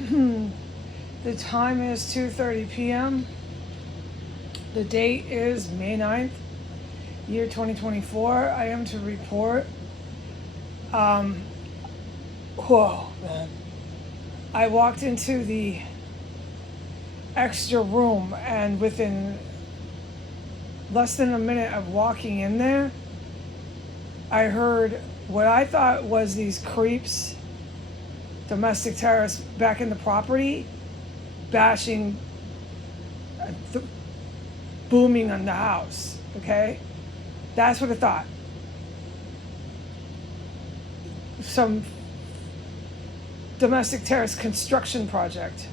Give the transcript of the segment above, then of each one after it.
The time is 2:30 p.m. The date is May 9th, year 2024. I am to report. Um, Whoa, man. I walked into the extra room, and within less than a minute of walking in there, I heard what I thought was these creeps, domestic terrorists, back in the property, bashing, th- booming on the house. Okay, that's what I thought. Some domestic terrorist construction project.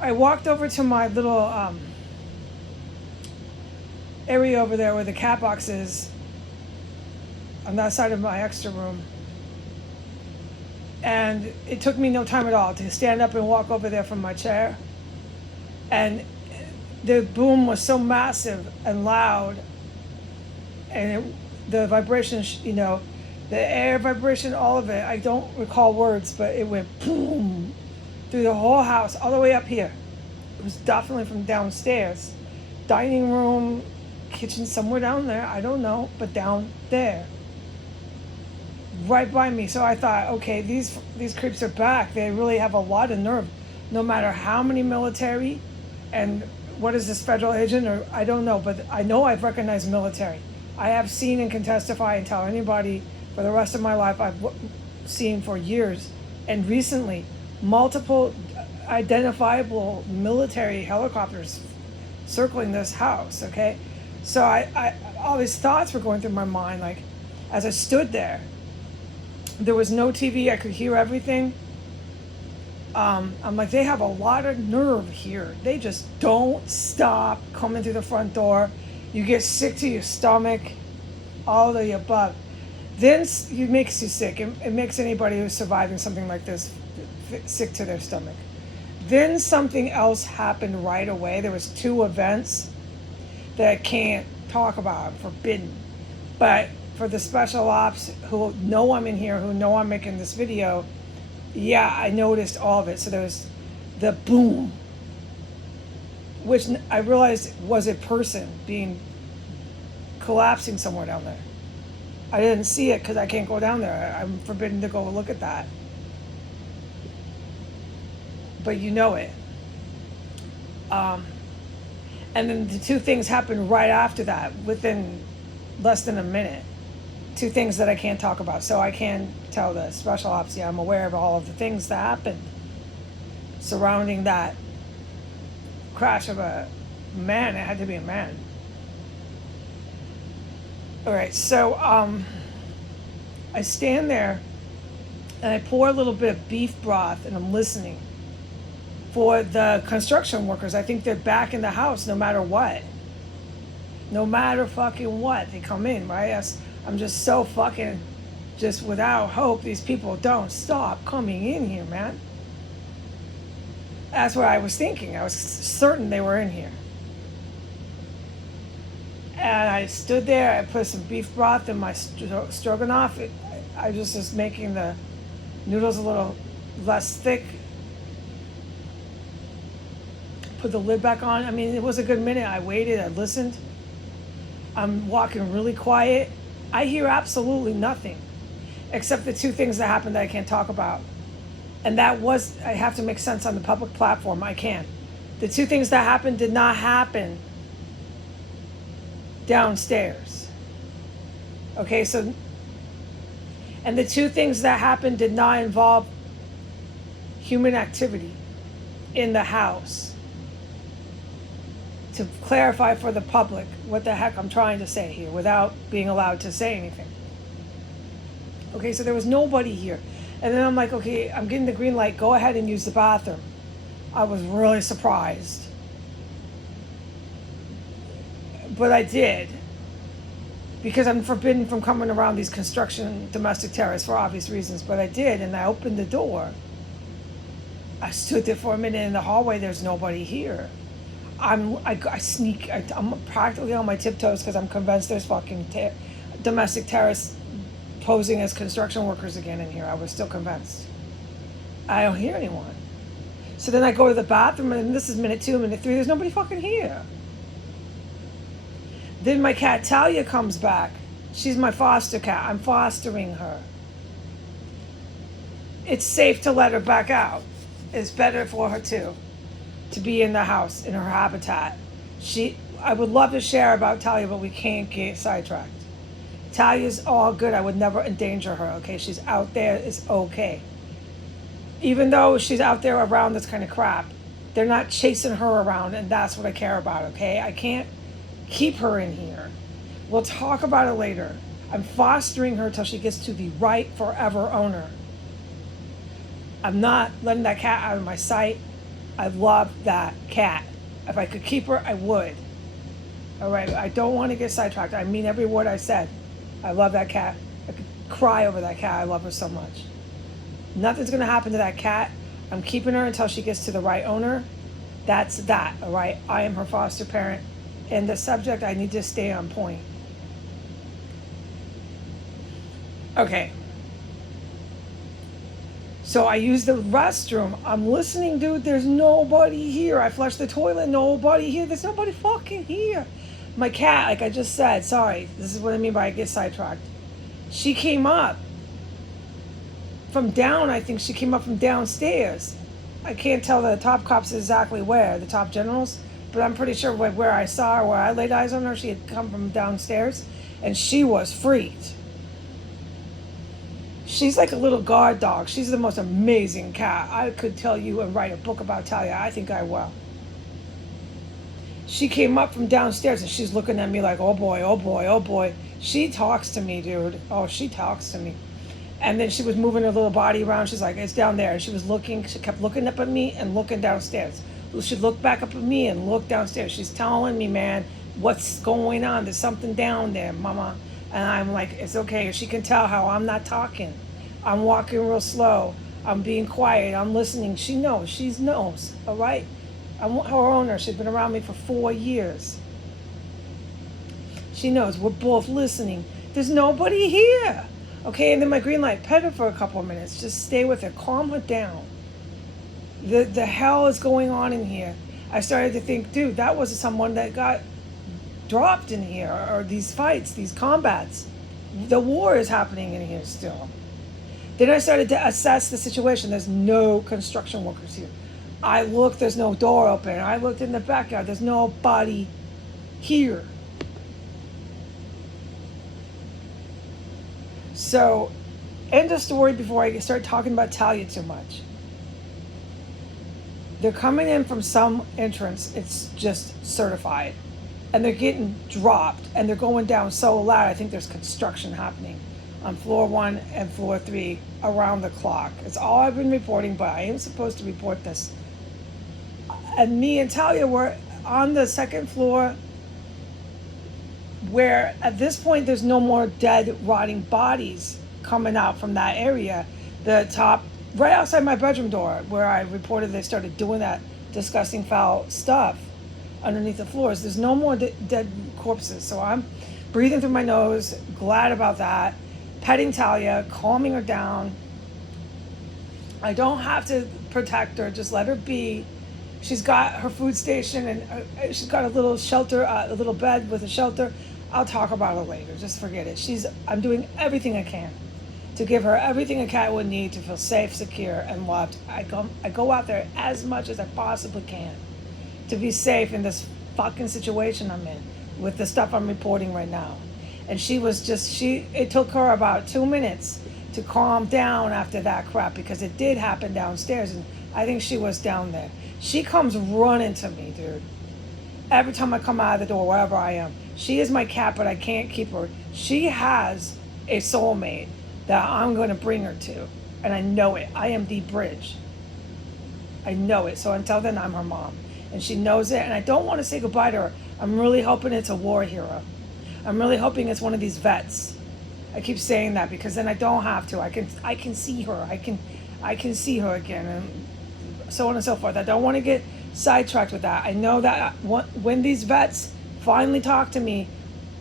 I walked over to my little area over there where the cat box is, on that side of my extra room. And it took me no time at all to stand up and walk over there from my chair. And the boom was so massive and loud, and the vibration, the air vibration, all of it. I don't recall words, but it went boom through the whole house, all the way up here. It was definitely from downstairs, dining room, kitchen, somewhere down there. I don't know, but down there, right by me. So I thought, okay, these creeps are back. They really have a lot of nerve, no matter how many military, and what is this federal agent, or I don't know, but I know I've recognized military. I have seen and can testify and tell anybody for the rest of my life I've seen for years, and recently, multiple identifiable military helicopters circling this house. Okay, so I all these thoughts were going through my mind, like as I stood there. There was no TV. I could hear everything. I'm like, they have a lot of nerve here. They just don't stop coming through the front door. You get sick to your stomach, all of the above. Then it makes you sick. It makes anybody who's surviving something like this sick to their stomach. Then something else happened right away. There was two events that I can't talk about, forbidden. But for the special ops who know I'm in here, who know I'm making this video, yeah, I noticed all of it. So there was the boom, which I realized was a person collapsing somewhere down there. I didn't see it because I can't go down there. I'm forbidden to go look at that. But you know it. And then the two things happened right after that, within less than a minute. Two things that I can't talk about. So I can tell the special ops, yeah, I'm aware of all of the things that happened surrounding that crash of a man. It had to be a man. All right, so I stand there and I pour a little bit of beef broth and I'm listening for the construction workers. I think they're back in the house no matter what. No matter fucking what. They come in, right? I'm just so fucking just without hope. These people don't stop coming in here, man. That's what I was thinking. I was certain they were in here. And I stood there. I put some beef broth in my stroganoff. I was just making the noodles a little less thick. Put the lid back on. I mean, it was a good minute. I waited. I listened. I'm walking really quiet. I hear absolutely nothing except the two things that happened that I can't talk about. And that was, I have to make sense on the public platform. I can. The two things that happened did not happen downstairs. Okay, so, and the two things that happened did not involve human activity in the house. To clarify for the public what the heck I'm trying to say here without being allowed to say anything. Okay, so there was nobody here. And then I'm like, okay, I'm getting the green light, go ahead and use the bathroom. I was really surprised. But I did. Because I'm forbidden from coming around these construction domestic terrorists for obvious reasons. But I did, and I opened the door. I stood there for a minute in the hallway, there's nobody here. I'm practically on my tiptoes because I'm convinced there's fucking domestic terrorists posing as construction workers again in here. I was still convinced. I don't hear anyone. So then I go to the bathroom, and this is minute 2, minute 3. There's nobody fucking here. Then my cat Talia comes back. She's my foster cat. I'm fostering her. It's safe to let her back out. It's better for her too, to be in the house, in her habitat. I would love to share about Talia, but we can't get sidetracked. Talia's all good. I would never endanger her, okay? She's out there, it's okay. Even though she's out there around this kind of crap, they're not chasing her around, and that's what I care about, okay? I can't keep her in here. We'll talk about it later. I'm fostering her till she gets to the right forever owner. I'm not letting that cat out of my sight. I love that cat. If I could keep her, I would. All right, I don't want to get sidetracked. I mean every word I said. I love that cat. I could cry over that cat. I love her so much. Nothing's going to happen to that cat. I'm keeping her until she gets to the right owner. That's that, all right? I am her foster parent. And the subject, I need to stay on point. Okay. So I use the restroom. I'm listening, dude. There's nobody here. I flushed the toilet. Nobody here. There's nobody fucking here. My cat, like I just said, sorry. This is what I mean by I get sidetracked. She came up from down. I think she came up from downstairs. I can't tell the top cops exactly where, the top generals, but I'm pretty sure where I saw her, where I laid eyes on her, she had come from downstairs, and she was freaked. She's like a little guard dog. She's the most amazing cat. I could tell you and write a book about Talia. I think I will. She came up from downstairs and she's looking at me like, oh boy, oh boy, oh boy. She talks to me, dude. Oh, she talks to me. And then she was moving her little body around. She's like, it's down there. And she was looking, she kept looking up at me and looking downstairs. She'd look back up at me and look downstairs. She's telling me, man, what's going on? There's something down there, mama. And I'm like, it's okay. She can tell how I'm not talking. I'm walking real slow. I'm being quiet. I'm listening. She knows. She knows. All right? I'm her owner. She's been around me for 4 years. She knows. We're both listening. There's nobody here. Okay? And then my green light, pet her for a couple of minutes. Just stay with her. Calm her down. The hell is going on in here? I started to think, dude, that was someone that got dropped in here, or these fights, these combats. The war is happening in here still. Then I started to assess the situation. There's no construction workers here. I looked, there's no door open. I looked in the backyard, there's nobody here. So, end of story before I start talking about Talia too much. They're coming in from some entrance, it's just certified. And they're getting dropped, and they're going down so loud, I think there's construction happening on floor 1 and floor 3 around the clock. It's all I've been reporting, but I am supposed to report this. And me and Talia were on the second floor, where at this point there's no more dead, rotting bodies coming out from that area. The top, right outside my bedroom door, where I reported they started doing that disgusting, foul stuff underneath the floors. There's no more dead corpses. So I'm breathing through my nose, glad about that. Petting Talia, calming her down. I don't have to protect her, just let her be. She's got her food station, and she's got a little shelter, a little bed with a shelter. I'll talk about it later, just forget it. I'm doing everything I can to give her everything a cat would need to feel safe, secure, and loved. I go out there as much as I possibly can to be safe in this fucking situation I'm in with the stuff I'm reporting right now. And it took her about 2 minutes to calm down after that crap, because it did happen downstairs, and I think she was down there. She comes running to me, dude. Every time I come out of the door, wherever I am. She is my cat, but I can't keep her. She has a soulmate that I'm going to bring her to, and I know it. I am the bridge. I know it. So until then, I'm her mom, and she knows it, and I don't want to say goodbye to her. I'm really hoping it's a war hero. I'm really hoping it's one of these vets. I keep saying that because then I don't have to. I can see her. I can see her again, and so on and so forth. I don't want to get sidetracked with that. I know that when these vets finally talk to me,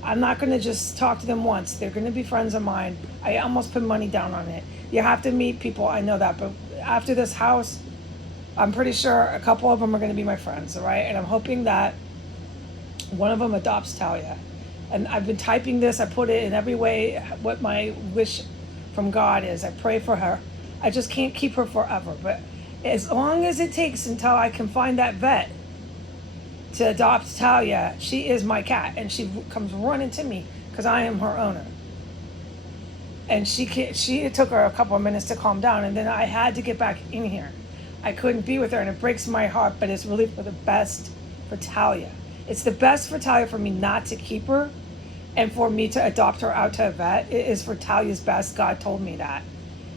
I'm not going to just talk to them once. They're going to be friends of mine. I almost put money down on it. You have to meet people. I know that, but after this house, I'm pretty sure a couple of them are going to be my friends, all right? And I'm hoping that one of them adopts Talia. And I've been typing this, I put it in every way, what my wish from God is. I pray for her. I just can't keep her forever. But as long as it takes until I can find that vet to adopt Talia, she is my cat. And she comes running to me because I am her owner. And it took her a couple of minutes to calm down. And then I had to get back in here. I couldn't be with her, and it breaks my heart, but it's really for the best for Talia. It's the best for Talia for me not to keep her and for me to adopt her out to a vet. It is for Talia's best. God told me that.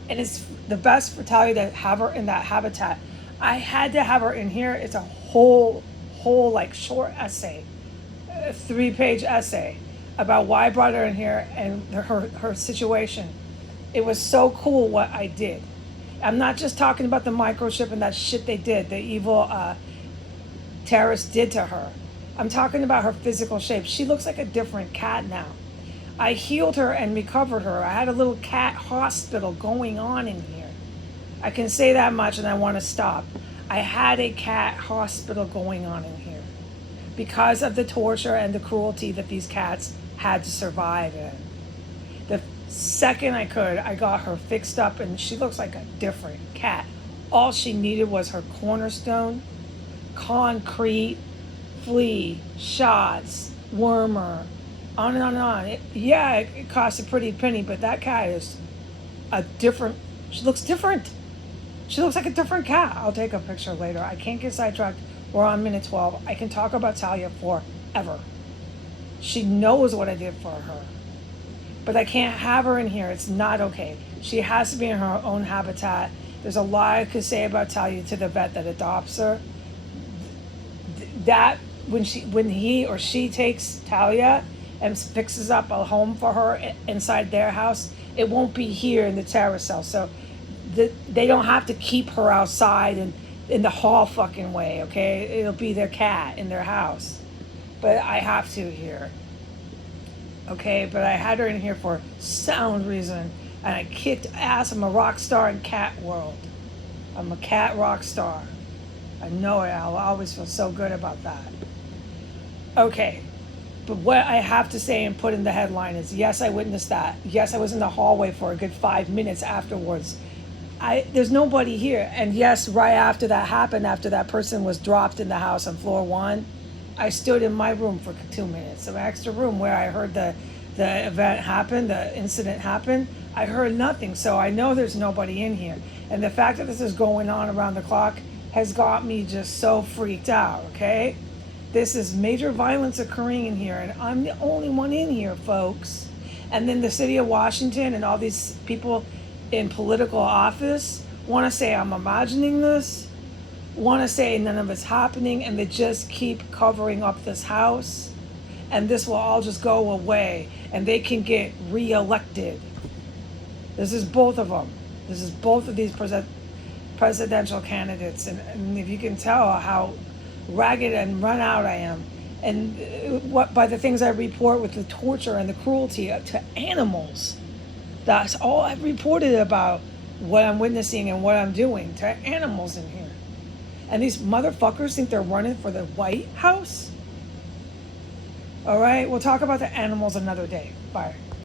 And it's the best for Talia to have her in that habitat. I had to have her in here. It's a whole like short essay, a 3-page essay about why I brought her in here and her situation. It was so cool what I did. I'm not just talking about the microchip and that shit they did, the evil terrorists did to her. I'm talking about her physical shape. She looks like a different cat now. I healed her and recovered her. I had a little cat hospital going on in here. I can say that much and I want to stop. I had a cat hospital going on in here because of the torture and the cruelty that these cats had to survive in. The second I could, I got her fixed up and she looks like a different cat. All she needed was her cornerstone, concrete, flea, shots, wormer, on and on and on. It costs a pretty penny, but that cat is she looks different. She looks like a different cat. I'll take a picture later. I can't get sidetracked. We're on minute 12. I can talk about Talia forever. She knows what I did for her. But I can't have her in here. It's not okay. She has to be in her own habitat. There's a lot I could say about Talia to the vet that adopts her. That when he or she takes Talia and fixes up a home for her inside their house, it won't be here in the terror cell. So they don't have to keep her outside and in the hall fucking way, okay? It'll be their cat in their house. But I have to here. Okay, but I had her in here for sound reason, and I kicked ass. I'm a rock star in cat world. I'm a cat rock star. I know it. I'll always feel so good about that. Okay, but what I have to say and put in the headline is, yes, I witnessed that. Yes, I was in the hallway for a good 5 minutes afterwards. There's nobody here. And yes, right after that happened, after that person was dropped in the house on floor 1, I stood in my room for 2 minutes, an extra room where I heard the event happen, the incident happen. I heard nothing, so I know there's nobody in here. And the fact that this is going on around the clock has got me just so freaked out, okay? This is major violence occurring in here, and I'm the only one in here, folks. And then the city of Washington and all these people in political office want to say I'm imagining this, want to say none of it's happening, and they just keep covering up this house, and this will all just go away, and they can get reelected. This is both of them. This is both of these presidential candidates, and if you can tell how ragged and run out I am, and what by the things I report with the torture and the cruelty to animals. That's all I've reported about what I'm witnessing and what I'm doing to animals in here. And these motherfuckers think they're running for the White House? All right, we'll talk about the animals another day. Bye.